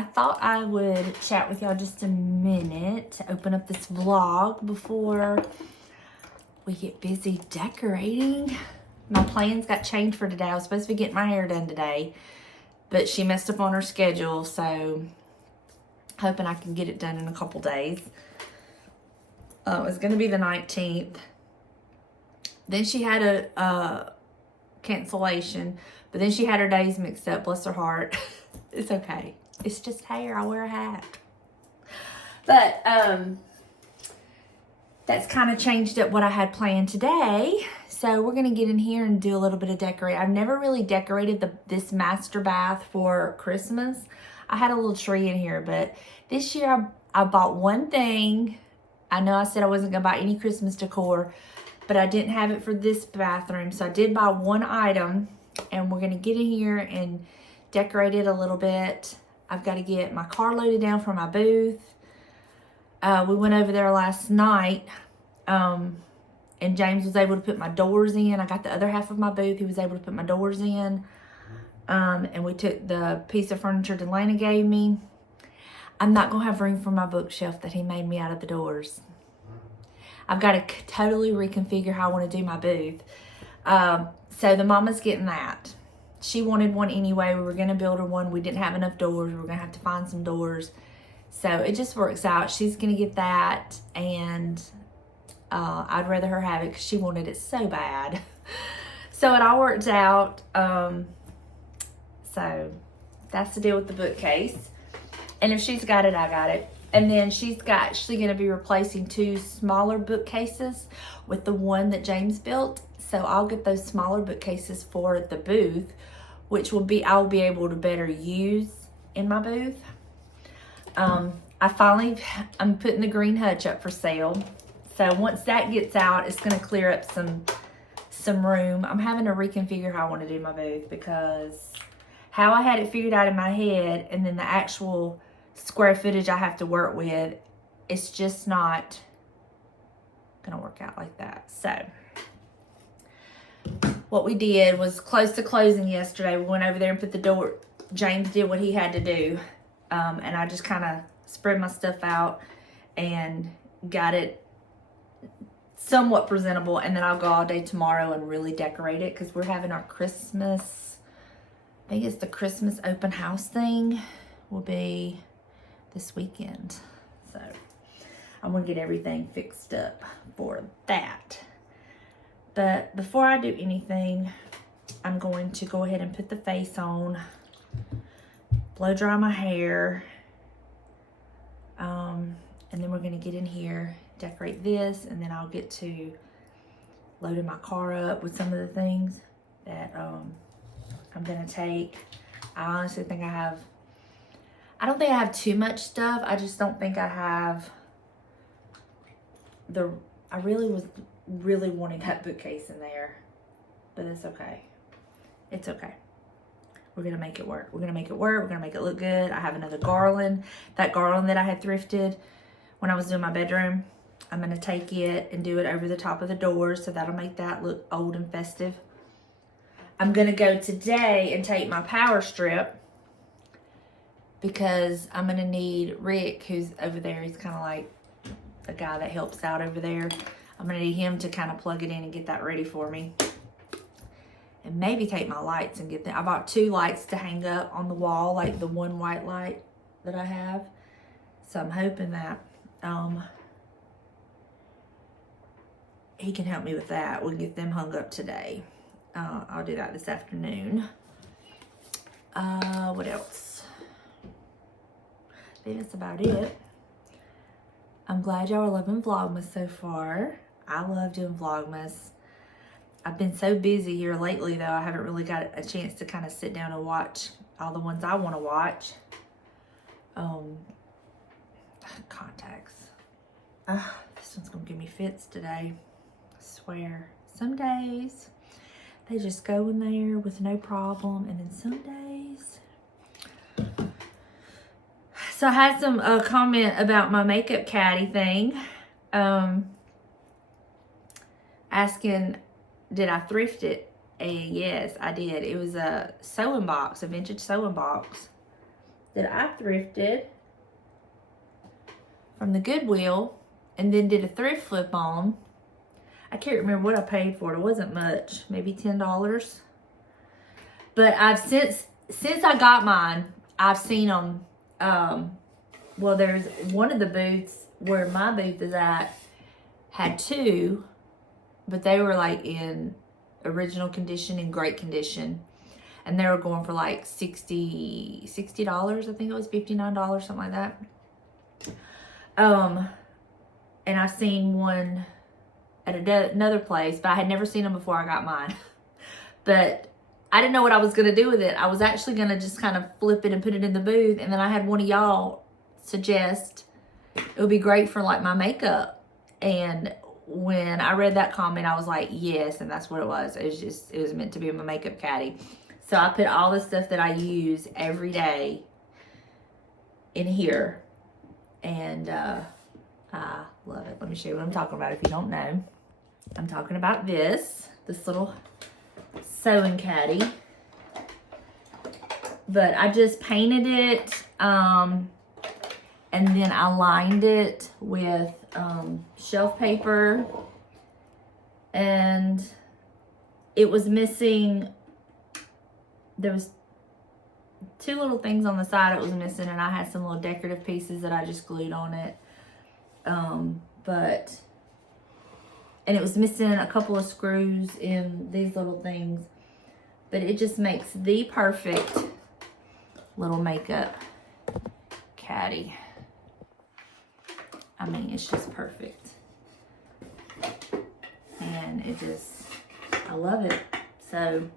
I thought I would chat with y'all just a minute to open up this vlog before we get busy decorating. My plans got changed for today. I was supposed to be getting my hair done today, but she messed up on her schedule, so hoping I can get it done in a couple days. It's going to be the 19th. Then she had a cancellation, but then she had her days mixed up, bless her heart. It's okay. It's just hair. I wear a hat. But that's kind of changed up what I had planned today. So we're going to get in here and do a little bit of decorate. I've never really decorated this master bath for Christmas. I had a little tree in here, but this year I bought one thing. I know I said I wasn't going to buy any Christmas decor, but I didn't have it for this bathroom. So I did buy one item, and we're going to get in here and decorate it a little bit. I've got to get my car loaded down for my booth. We went over there last night, and James was able to put my doors in. I got the other half of my booth. He was able to put my doors in. And we took the piece of furniture Donna gave me. I'm not going to have room for my bookshelf that he made me out of the doors. I've got to totally reconfigure how I want to do my booth. So the mama's getting that. She wanted one anyway. We were going to build her one. We didn't have enough doors. We were going to have to find some doors. So it just works out. She's going to get that, and I'd rather her have it because she wanted it so bad. So it all worked out. So that's the deal with the bookcase. And if she's got it, I got it. And then she's actually going to be replacing 2 smaller bookcases with the one that James built. So I'll get those smaller bookcases for the booth, which will be, I'll be able to better use in my booth. I'm putting the green hutch up for sale. So once that gets out, it's going to clear up some room. I'm having to reconfigure how I want to do my booth, because how I had it figured out in my head and then the actual square footage I have to work with, it's just not going to work out like that. So what we did was close to closing yesterday. We went over there and put the door. James did what he had to do. And I just kind of spread my stuff out and got it somewhat presentable. And then I'll go all day tomorrow and really decorate it, because we're having our Christmas, I think it's the Christmas open house thing, will be this weekend. So I'm going to get everything fixed up for that. But before I do anything, I'm going to go ahead and put the face on, blow dry my hair, and then we're going to get in here, decorate this, and then I'll get to loading my car up with some of the things that I'm going to take. I honestly think I don't think I have too much stuff. I just don't think I have I really was wanting that bookcase in there, but it's okay. It's okay. We're going to make it work. We're going to make it work. We're going to make it look good. I have another garland. That garland that I had thrifted when I was doing my bedroom, I'm going to take it and do it over the top of the doors, so that'll make that look old and festive. I'm going to go today and take my power strip, because I'm going to need Rick, who's over there. He's kind of like the guy that helps out over there. I'm going to need him to kind of plug it in and get that ready for me. And maybe take my lights and get them. I bought 2 lights to hang up on the wall, like the one white light that I have. So I'm hoping that he can help me with that. We'll get them hung up today. I'll do that this afternoon. What else? I think that's about it. I'm glad y'all are loving Vlogmas so far. I love doing Vlogmas. I've been so busy here lately, though, I haven't really got a chance to kind of sit down and watch all the ones I want to watch. Contacts. This one's going to give me fits today. I swear. Some days, they just go in there with no problem, and then some days... So I had some comment about my makeup caddy thing. Asking, did I thrift it? And yes, I did. It was a sewing box, a vintage sewing box. that I thrifted from the Goodwill and then did a thrift flip on. I can't remember what I paid for it. It wasn't much, maybe $10. But I've since I got mine, I've seen them. Well, there's one of the booths where my booth is at had two, but they were like in original condition and great condition. And they were going for like $60. I think it was $59, something like that. And I've seen one at another place, but I had never seen them before I got mine. But I didn't know what I was going to do with it. I was actually going to just kind of flip it and put it in the booth. And then I had one of y'all suggest it would be great for like my makeup. And when I read that comment, I was like, yes. And that's what it was. It was meant to be my makeup caddy. So I put all the stuff that I use every day in here. And I love it. Let me show you what I'm talking about if you don't know. I'm talking about this little sewing caddy. But I just painted it and then I lined it with shelf paper, and it was missing. There was two little things on the side it was missing, and I had some little decorative pieces that I just glued on it. And it was missing a couple of screws in these little things, but it just makes the perfect little makeup caddy. I mean, it's just perfect. And I love it. So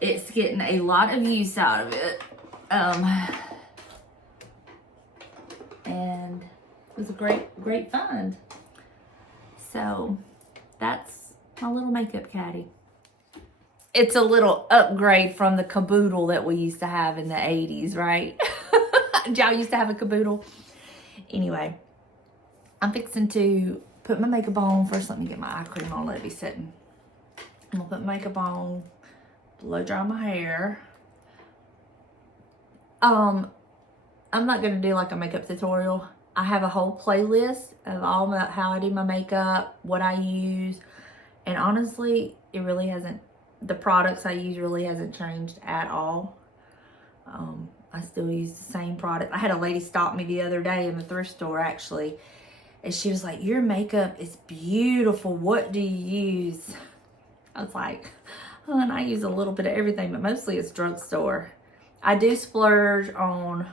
it's getting a lot of use out of it. And it was a great find. So that's my little makeup caddy. It's a little upgrade from the caboodle that we used to have in the 80s, right? Y'all used to have a caboodle. Anyway, I'm fixing to put my makeup on. First, let me get my eye cream on. Let it be sitting. I'm gonna put makeup on, blow dry my hair. I'm not gonna do like a makeup tutorial. I have a whole playlist of all about how I do my makeup, what I use, and honestly, it really hasn't. The products I use really hasn't changed at all. I still use the same product. I had a lady stop me the other day in the thrift store actually, and she was like, "Your makeup is beautiful. What do you use?" I was like, "Oh, and I use a little bit of everything, but mostly it's drugstore." I do splurge on,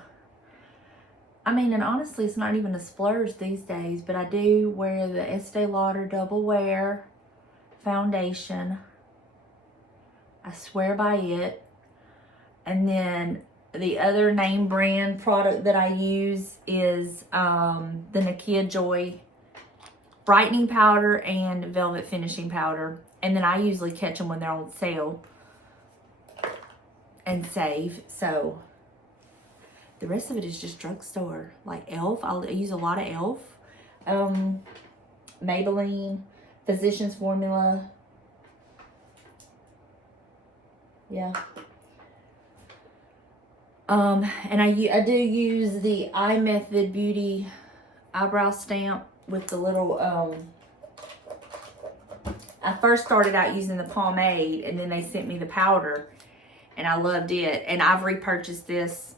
and honestly, it's not even a splurge these days, but I do wear the Estee Lauder Double Wear foundation. I swear by it. And then the other name brand product that I use is the Nakia Joy brightening powder and velvet finishing powder. And then I usually catch them when they're on sale and save. So the rest of it is just drugstore. Like e.l.f. I use a lot of e.l.f. Maybelline, Physicians Formula. Yeah. And I do use the iMethod Beauty eyebrow stamp with the little, I first started out using the pomade, and then they sent me the powder, and I loved it. And I've repurchased this,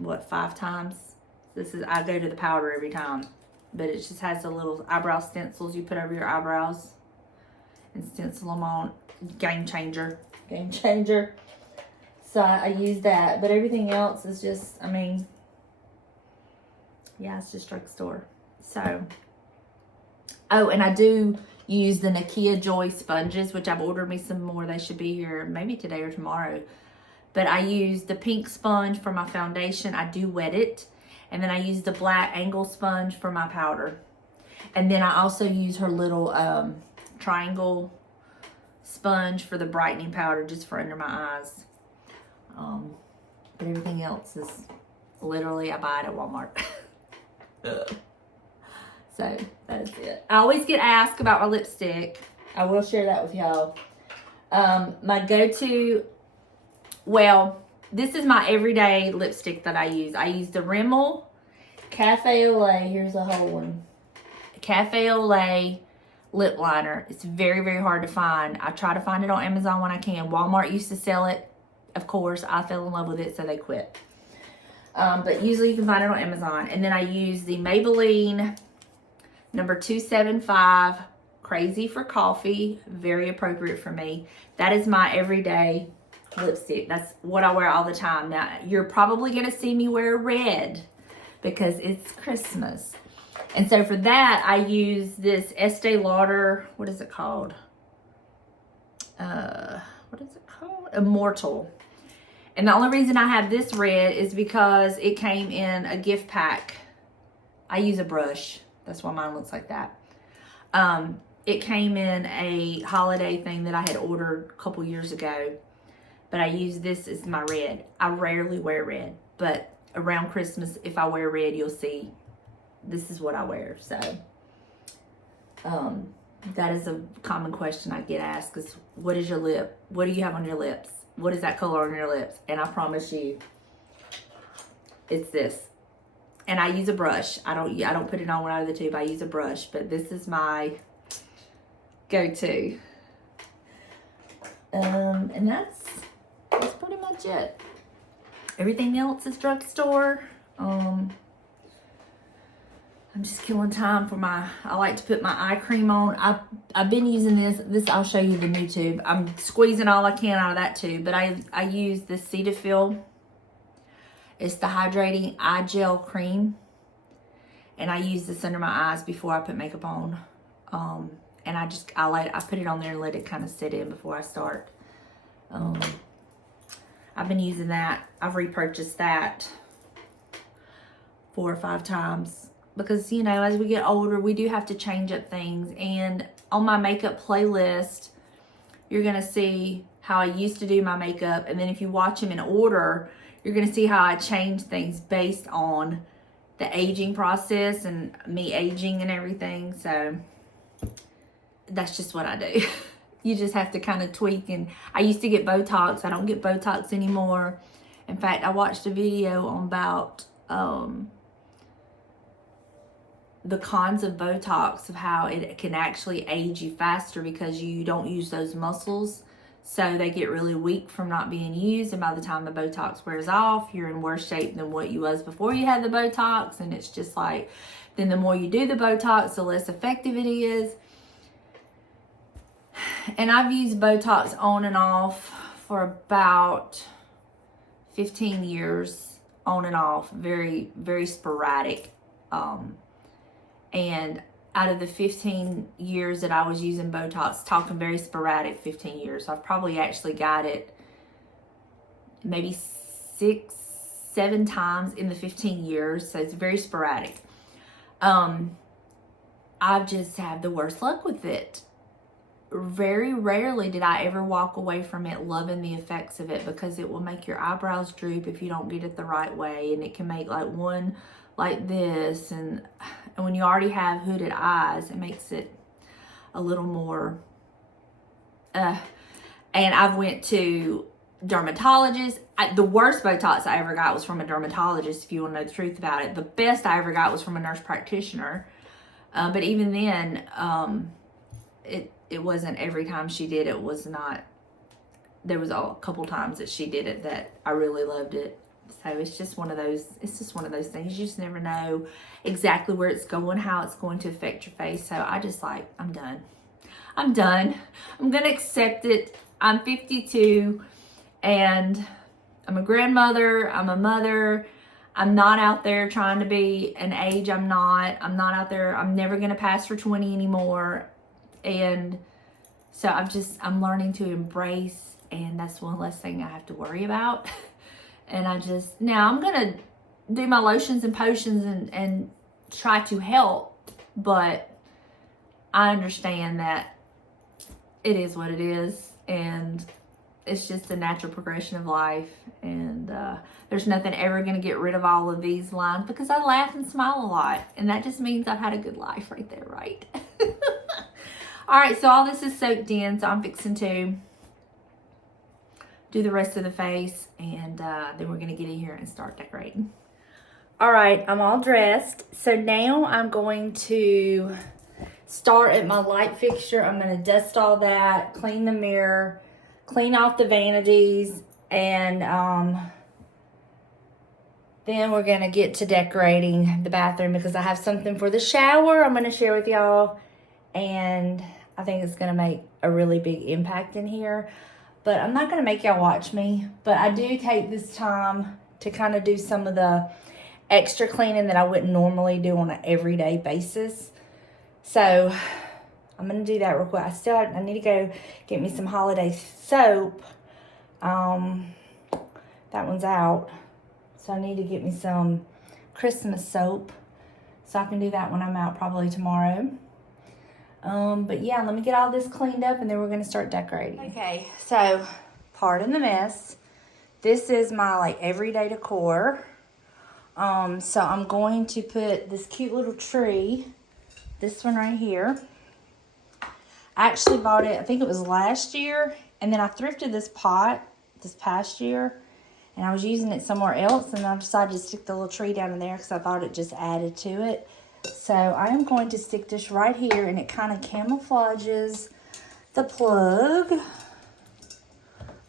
5 times? I go to the powder every time. But it just has the little eyebrow stencils you put over your eyebrows and stencil them on. Game changer. So I use that, but everything else is just, it's just drugstore. So, and I do use the Nakia Joy sponges, which I've ordered me some more. They should be here maybe today or tomorrow. But I use the pink sponge for my foundation. I do wet it. And then I use the black angle sponge for my powder. And then I also use her little triangle sponge for the brightening powder, just for under my eyes. But everything else is literally, I buy it at Walmart. So that is it. I always get asked about my lipstick. I will share that with y'all. My go-to, this is my everyday lipstick that I use. I use the Rimmel Cafe au Lait. Here's a whole one. Cafe au Lait lip liner. It's very, very hard to find. I try to find it on Amazon when I can. Walmart used to sell it. Of course, I fell in love with it, so they quit. But usually you can find it on Amazon. And then I use the Maybelline number 275 Crazy for Coffee. Very appropriate for me. That is my everyday lipstick. That's what I wear all the time. Now, you're probably going to see me wear red because it's Christmas. And so for that, I use this Estee Lauder, what is it called? Immortal. And the only reason I have this red is because it came in a gift pack. I use a brush. That's why mine looks like that. It came in a holiday thing that I had ordered a couple years ago. But I use this as my red. I rarely wear red. But around Christmas, if I wear red, you'll see this is what I wear. So that is a common question I get asked is, what is your lip? What do you have on your lips? What is that color on your lips? And I promise you, it's this. And I use a brush. I don't put it on one out of the tube. I use a brush, but this is my go-to. And that's pretty much it. Everything else is drugstore. I'm just killing time for I like to put my eye cream on. I've been using this. I'll show you the new tube. I'm squeezing all I can out of that tube, but I use this Cetaphil. It's the hydrating eye gel cream. And I use this under my eyes before I put makeup on. And I put it on there and let it kind of sit in before I start. I've been using that. I've repurchased that 4 or 5 times. Because, you know, as we get older, we do have to change up things. And on my makeup playlist, you're going to see how I used to do my makeup. And then if you watch them in order, you're going to see how I change things based on the aging process and me aging and everything. So that's just what I do. You just have to kind of tweak. And I used to get Botox. I don't get Botox anymore. In fact, I watched a video on about the cons of Botox, of how it can actually age you faster because you don't use those muscles. So they get really weak from not being used. And by the time the Botox wears off, you're in worse shape than what you was before you had the Botox. And it's just like, then the more you do the Botox, the less effective it is. And I've used Botox on and off for about 15 years, on and off, very, very sporadic. And out of the 15 years that I was using Botox, talking very sporadic 15 years, I've probably actually got it maybe 6, 7 times in the 15 years. So it's very sporadic. I've just had the worst luck with it. Very rarely did I ever walk away from it loving the effects of it, because it will make your eyebrows droop if you don't get it the right way. And it can make like one like this, and when you already have hooded eyes, it makes it a little more and I've went to dermatologists. The worst Botox I ever got was from a dermatologist, if you want to know the truth about it. The best I ever got was from a nurse practitioner, but even then it wasn't every time she did it. Was not, there was a couple times that she did it that I really loved it. So it's just one of those things. You just never know exactly where it's going, how it's going to affect your face. So I just I'm done. I'm going to accept it. I'm 52 and I'm a grandmother. I'm a mother. I'm not out there trying to be an age I'm not. I'm not out there. I'm never going to pass for 20 anymore. And so I'm learning to embrace, and that's one less thing I have to worry about. And now I'm going to do my lotions and potions and try to help, but I understand that it is what it is, and it's just the natural progression of life. And there's nothing ever going to get rid of all of these lines, because I laugh and smile a lot, and that just means I've had a good life right there, right? All right, so all this is soaked in, so I'm fixing to do the rest of the face, and then we're gonna get in here and start decorating. All right, I'm all dressed. So now I'm going to start at my light fixture. I'm gonna dust all that, clean the mirror, clean off the vanities, and then we're gonna get to decorating the bathroom because I have something for the shower I'm gonna share with y'all, and I think it's gonna make a really big impact in here. But I'm not gonna make y'all watch me, but I do take this time to kind of do some of the extra cleaning that I wouldn't normally do on an everyday basis. So I'm gonna do that real quick. I need to go get me some holiday soap. That one's out. So I need to get me some Christmas soap. So I can do that when I'm out probably tomorrow. But yeah, let me get all this cleaned up and then we're gonna start decorating. Okay, so pardon the mess. This is my like everyday decor. So I'm going to put this cute little tree, this one right here. I actually bought it, I think it was last year, and then I thrifted this pot this past year, and I was using it somewhere else, and I decided to stick the little tree down in there because I thought it just added to it. So I am going to stick this right here, and it kind of camouflages the plug,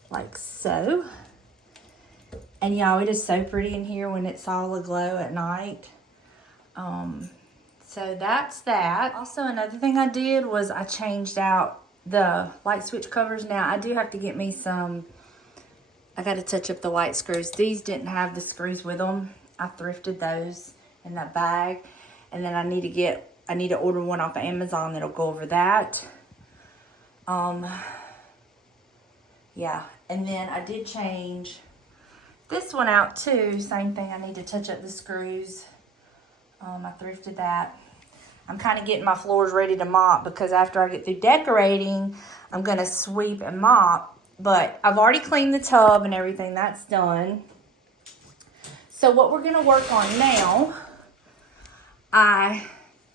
like so. And y'all, it is so pretty in here when it's all aglow at night. So that's that. Also, another thing I did was I changed out the light switch covers. Now, I do have to get me some, I got to touch up the white screws. These didn't have the screws with them. I thrifted those in that bag. And then I need to order one off of Amazon that'll go over that. Yeah, and then I did change this one out too. Same thing, I need to touch up the screws. I thrifted that. I'm kind of getting my floors ready to mop because after I get through decorating, I'm going to sweep and mop. But I've already cleaned the tub and everything. That's done. So what we're going to work on now, I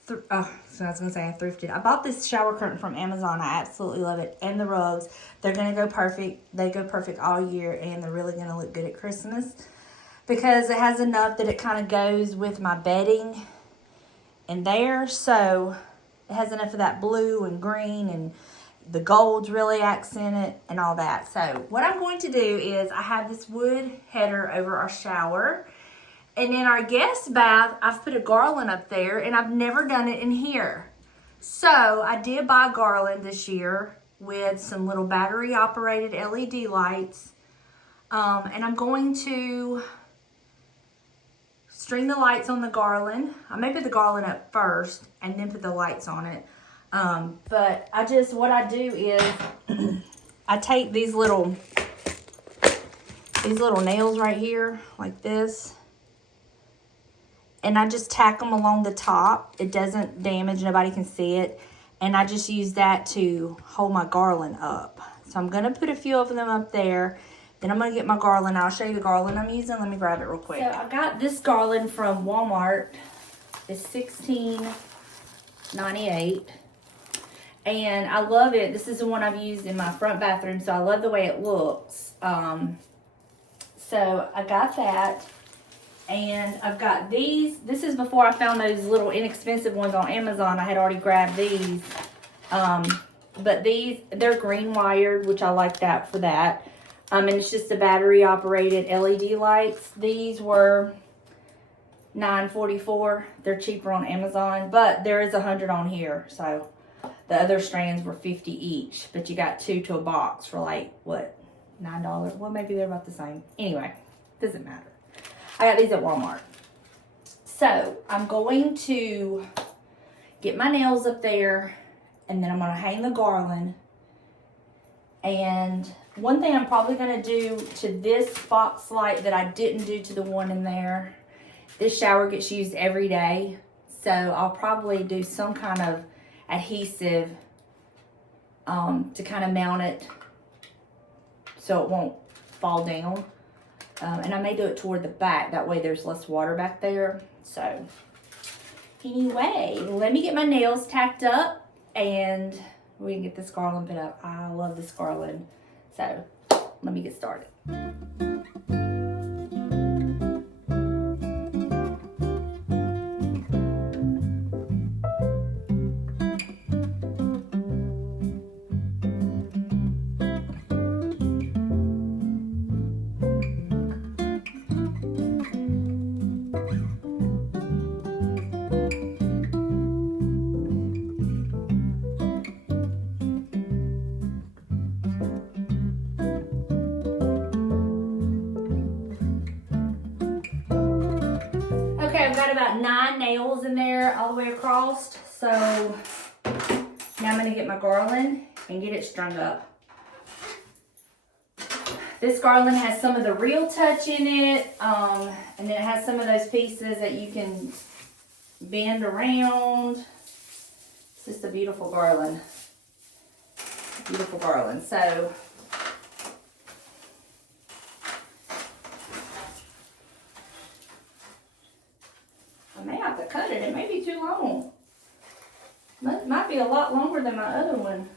thrifted. I bought this shower curtain from Amazon. I absolutely love it. And the rugs. They're going to go perfect. They go perfect all year. And they're really going to look good at Christmas. Because it has enough that it kind of goes with my bedding in there. So it has enough of that blue and green. And the gold's really accented and all that. So what I'm going to do is I have this wood header over our shower. And in our guest bath, I've put a garland up there, and I've never done it in here. So I did buy garland this year with some little battery-operated LED lights. And I'm going to string the lights on the garland. I may put the garland up first and then put the lights on it. But what I do is I take these little nails right here, like this. And I just tack them along the top. It doesn't damage, nobody can see it. And I just use that to hold my garland up. So I'm gonna put a few of them up there. Then I'm gonna get my garland. I'll show you the garland I'm using. Let me grab it real quick. So I got this garland from Walmart. It's $16.98. And I love it. This is the one I've used in my front bathroom. So I love the way it looks. So I got that. And I've got these. This is before I found those little inexpensive ones on Amazon. I had already grabbed these. But they're green wired, which I like that for that. And it's just the battery operated LED lights. These were $9.44. They're cheaper on Amazon, but there is 100 on here. So the other strands were $50 each, but you got 2 to a box for like, what, $9? Well, maybe they're about the same. Anyway, doesn't matter. I got these at Walmart. So I'm going to get my nails up there, and then I'm going to hang the garland. And one thing I'm probably going to do to this box light that I didn't do to the one in there, this shower gets used every day. So I'll probably do some kind of adhesive to kind of mount it so it won't fall down. And I may do it toward the back. That way there's less water back there. So anyway, let me get my nails tacked up and we can get this garland put up. I love this garland. So let me get started. Okay, I've got about 9 nails in there all the way across. So now I'm going to get my garland and get it strung up. This garland has some of the Real Touch in it, and then it has some of those pieces that you can bend around. It's just a beautiful garland. Beautiful garland. So I may have to cut it. It may be too long. Might be a lot longer than my other one.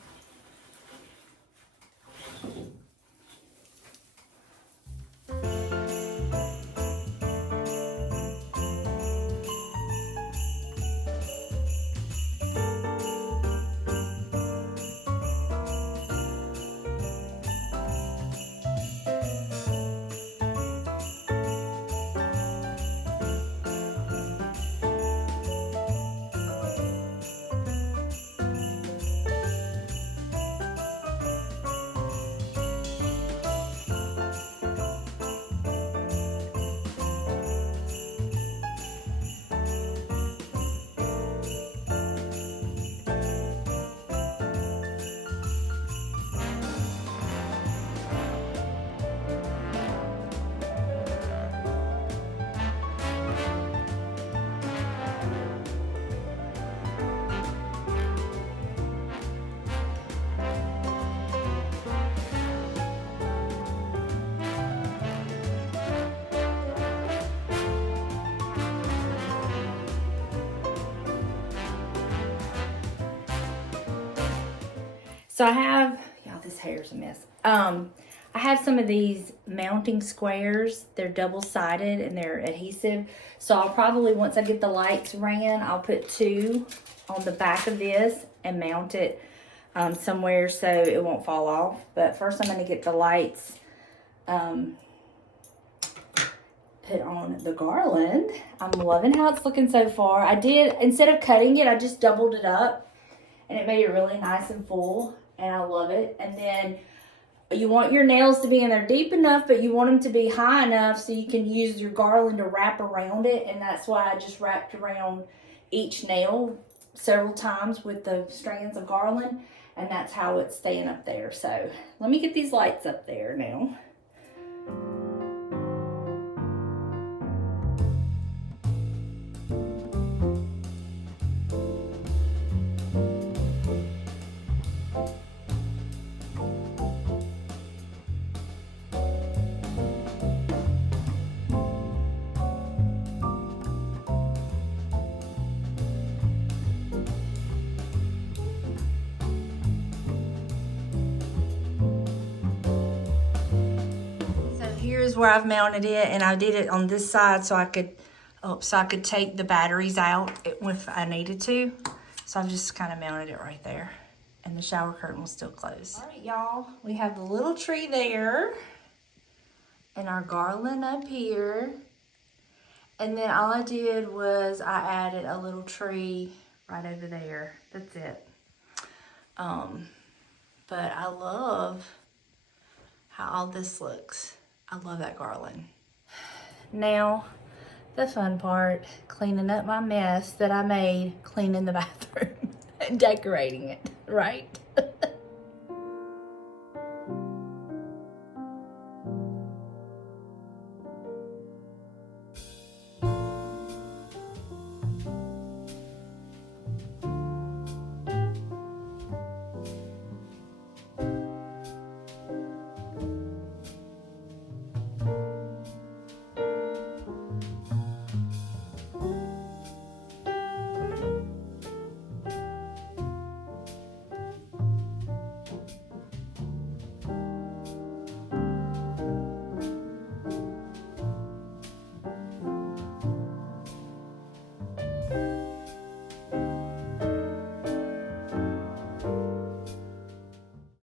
So I have, y'all, this hair's a mess. I have some of these mounting squares. They're double-sided and they're adhesive. So I'll probably, once I get the lights ran, I'll put 2 on the back of this and mount it somewhere so it won't fall off. But first I'm going to get the lights put on the garland. I'm loving how it's looking so far. I did, instead of cutting it, I just doubled it up and it made it really nice and full. And I love it. And then you want your nails to be in there deep enough, but you want them to be high enough so you can use your garland to wrap around it. And that's why I just wrapped around each nail several times with the strands of garland. And that's how it's staying up there. So let me get these lights up there now. Here's where I've mounted it, and I did it on this side so I could take the batteries out if I needed to. So I've just kind of mounted it right there, and the shower curtain will still close. All right, y'all, we have the little tree there and our garland up here, and then all I did was I added a little tree right over there. That's it. But I love how all this looks. I love that garland. Now, the fun part, cleaning up my mess that I made cleaning the bathroom and decorating it, right?